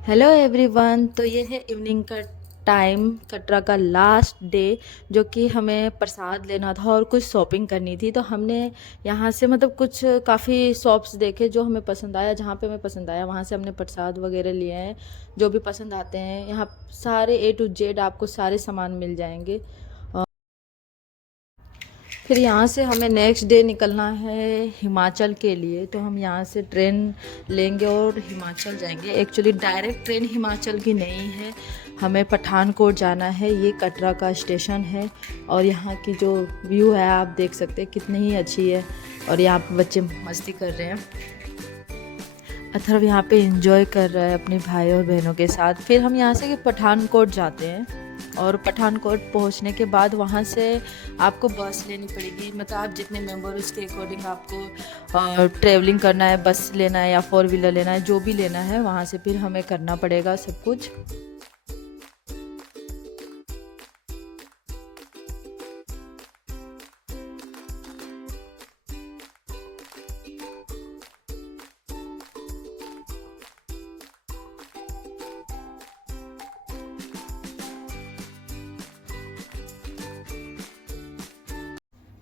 Hello everyone. तो ये है इवनिंग का टाइम, कटरा का लास्ट डे, जो कि हमें प्रसाद लेना था और कुछ शॉपिंग करनी थी। तो हमने यहाँ से मतलब कुछ काफ़ी शॉप्स देखे जो हमें पसंद आया, जहाँ पे हमें पसंद आया वहाँ से हमने प्रसाद वगैरह लिए हैं जो भी पसंद आते हैं। यहाँ सारे A to Z आपको सारे सामान मिल जाएंगे। फिर यहाँ से हमें नेक्स्ट डे निकलना है हिमाचल के लिए। तो हम यहाँ से ट्रेन लेंगे और हिमाचल जाएंगे। एक्चुअली डायरेक्ट ट्रेन हिमाचल की नहीं है, हमें पठानकोट जाना है। ये कटरा का स्टेशन है और यहाँ की जो व्यू है आप देख सकते हैं कितनी ही अच्छी है। और यहाँ पे बच्चे मस्ती कर रहे हैं। अथर्व यहाँ पे एंजॉय कर रहा है अपने भाई और बहनों के साथ। फिर हम यहाँ से पठानकोट जाते हैं और पठानकोट पहुँचने के बाद वहाँ से आपको बस लेनी पड़ेगी। मतलब आप जितने मेंबर उसके अकॉर्डिंग आपको ट्रैवलिंग करना है, बस लेना है या 4 व्हीलर लेना है, जो भी लेना है वहाँ से फिर हमें करना पड़ेगा सब कुछ।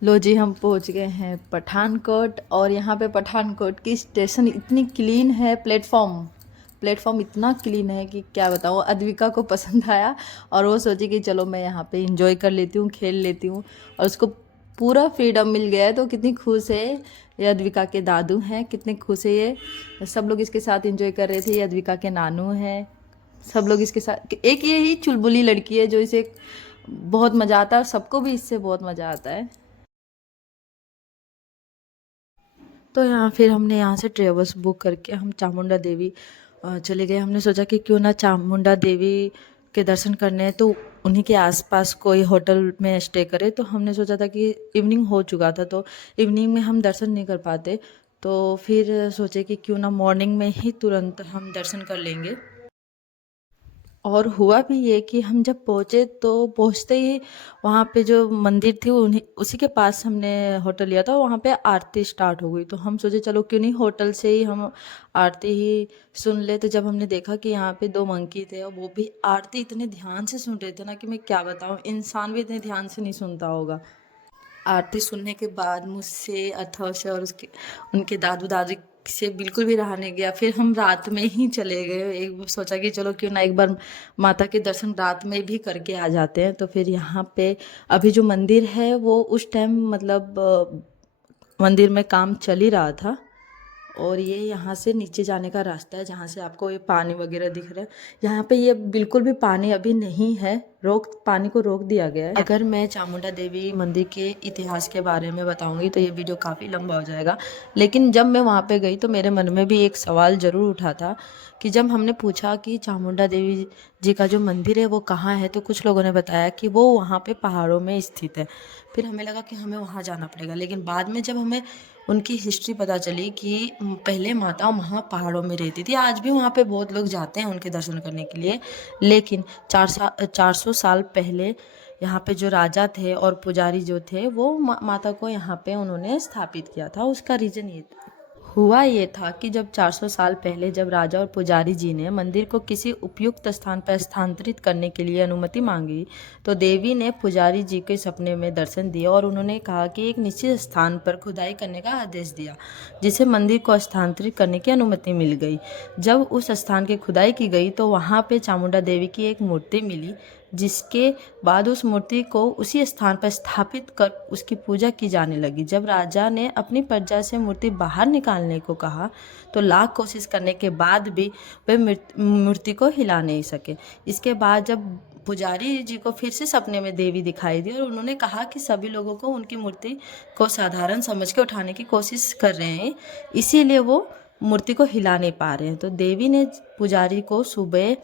लो जी, हम पहुंच गए हैं पठानकोट। और यहाँ पे पठानकोट की स्टेशन इतनी क्लीन है, प्लेटफॉर्म इतना क्लीन है कि क्या बताऊँ। अद्विका को पसंद आया और वो सोची कि चलो मैं यहाँ पे इंजॉय कर लेती हूँ, खेल लेती हूँ। और उसको पूरा फ्रीडम मिल गया है तो कितनी खुश है। ये अद्विका के दादू हैं, कितने खुश है ये। सब लोग इसके साथ इंजॉय कर रहे थे। ये अद्विका के नानू हैं। सब लोग इसके साथ, एक ये ही चुलबुली लड़की है जो इसे बहुत मज़ा आता है और सबको भी इससे बहुत मज़ा आता है। तो यहाँ फिर हमने यहाँ से ट्रेवल्स बुक करके हम चामुंडा देवी चले गए। हमने सोचा कि क्यों ना चामुंडा देवी के दर्शन करने हैं तो उन्हीं के आसपास कोई होटल में स्टे करें। तो हमने सोचा था कि इवनिंग हो चुका था तो इवनिंग में हम दर्शन नहीं कर पाते, तो फिर सोचे कि क्यों ना मॉर्निंग में ही तुरंत हम दर्शन कर लेंगे। और हुआ भी ये कि हम जब पहुँचे तो पहुँचते ही वहाँ पे जो मंदिर थी उन्हीं उसी के पास हमने होटल लिया था। वहाँ पे आरती स्टार्ट हो गई तो हम सोचे चलो क्यों नहीं होटल से ही हम आरती ही सुन ले। तो जब हमने देखा कि यहाँ पे 2 मंकी थे और वो भी आरती इतने ध्यान से सुन रहे थे ना कि मैं क्या बताऊँ, इंसान भी इतने ध्यान से नहीं सुनता होगा। आरती सुनने के बाद मुझसे, अथर्व से और उसके उनके दादू दादी से बिल्कुल भी रहा नहीं गया। फिर हम रात में ही चले गए। एक सोचा कि चलो क्यों ना एक बार माता के दर्शन रात में भी करके आ जाते हैं। तो फिर यहाँ पे अभी जो मंदिर है वो उस टाइम मतलब मंदिर में काम चल ही रहा था। और ये यहाँ से नीचे जाने का रास्ता है जहाँ से आपको ये पानी वगैरह दिख रहा है। यहाँ पे ये बिल्कुल भी पानी अभी नहीं है, पानी को रोक दिया गया है। अगर मैं चामुंडा देवी मंदिर के इतिहास के बारे में बताऊंगी तो ये वीडियो काफ़ी लंबा हो जाएगा। लेकिन जब मैं वहाँ पे गई तो मेरे मन में भी एक सवाल ज़रूर उठा था कि जब हमने पूछा कि चामुंडा देवी जी का जो मंदिर है वो कहाँ है, तो कुछ लोगों ने बताया कि वो वहाँ पे पहाड़ों में स्थित है। फिर हमें लगा कि हमें वहाँ जाना पड़ेगा, लेकिन बाद में जब हमें उनकी हिस्ट्री पता चली कि पहले माता वहाँ पहाड़ों में रहती थी। आज भी वहाँ पे बहुत लोग जाते हैं उनके दर्शन करने के लिए। लेकिन 400 साल पहले यहाँ पे जो राजा थे और पुजारी जो थे वो माता को यहाँ पे उन्होंने स्थापित किया था। उसका रीज़न ये हुआ ये था कि जब 400 साल पहले जब राजा और पुजारी जी ने मंदिर को किसी उपयुक्त स्थान पर स्थानांतरित करने के लिए अनुमति मांगी तो देवी ने पुजारी जी के सपने में दर्शन दिया और उन्होंने कहा कि एक निश्चित स्थान पर खुदाई करने का आदेश दिया, जिससे मंदिर को स्थानांतरित करने की अनुमति मिल गई। जब उस स्थान की खुदाई की गई तो वहाँ पे चामुंडा देवी की एक मूर्ति मिली, जिसके बाद उस मूर्ति को उसी स्थान पर स्थापित कर उसकी पूजा की जाने लगी। जब राजा ने अपनी प्रजा से मूर्ति बाहर निकालने को कहा तो लाख कोशिश करने के बाद भी वे मूर्ति को हिला नहीं सके। इसके बाद जब पुजारी जी को फिर से सपने में देवी दिखाई दी और उन्होंने कहा कि सभी लोगों को उनकी मूर्ति को साधारण समझ के उठाने की कोशिश कर रहे हैं, इसीलिए वो मूर्ति को हिला नहीं पा रहे हैं। तो देवी ने पुजारी को सुबह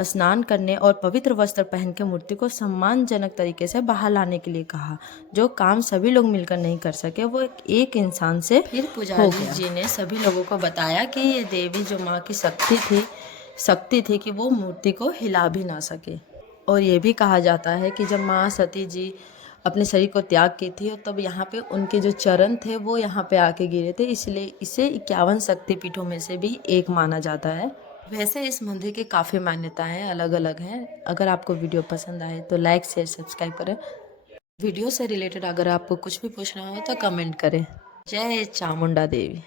स्नान करने और पवित्र वस्त्र पहन के मूर्ति को सम्मानजनक तरीके से बाहर लाने के लिए कहा। जो काम सभी लोग मिलकर नहीं कर सके वो एक इंसान से फिर पुजारी जी ने सभी लोगों को बताया कि ये देवी जो माँ की शक्ति थी कि वो मूर्ति को हिला भी ना सके। और ये भी कहा जाता है कि जब माँ सती जी अपने शरीर को त्याग की थी तब यहाँ पे उनके जो चरण थे वो यहाँ पे आके गिरे थे, इसलिए इसे 51 शक्तिपीठों में से भी एक माना जाता है। वैसे इस मंदिर की काफ़ी मान्यताएं अलग अलग हैं। अगर आपको वीडियो पसंद आए तो लाइक शेयर सब्सक्राइब करें। वीडियो से रिलेटेड अगर आपको कुछ भी पूछना हो तो कमेंट करें। जय चामुंडा देवी।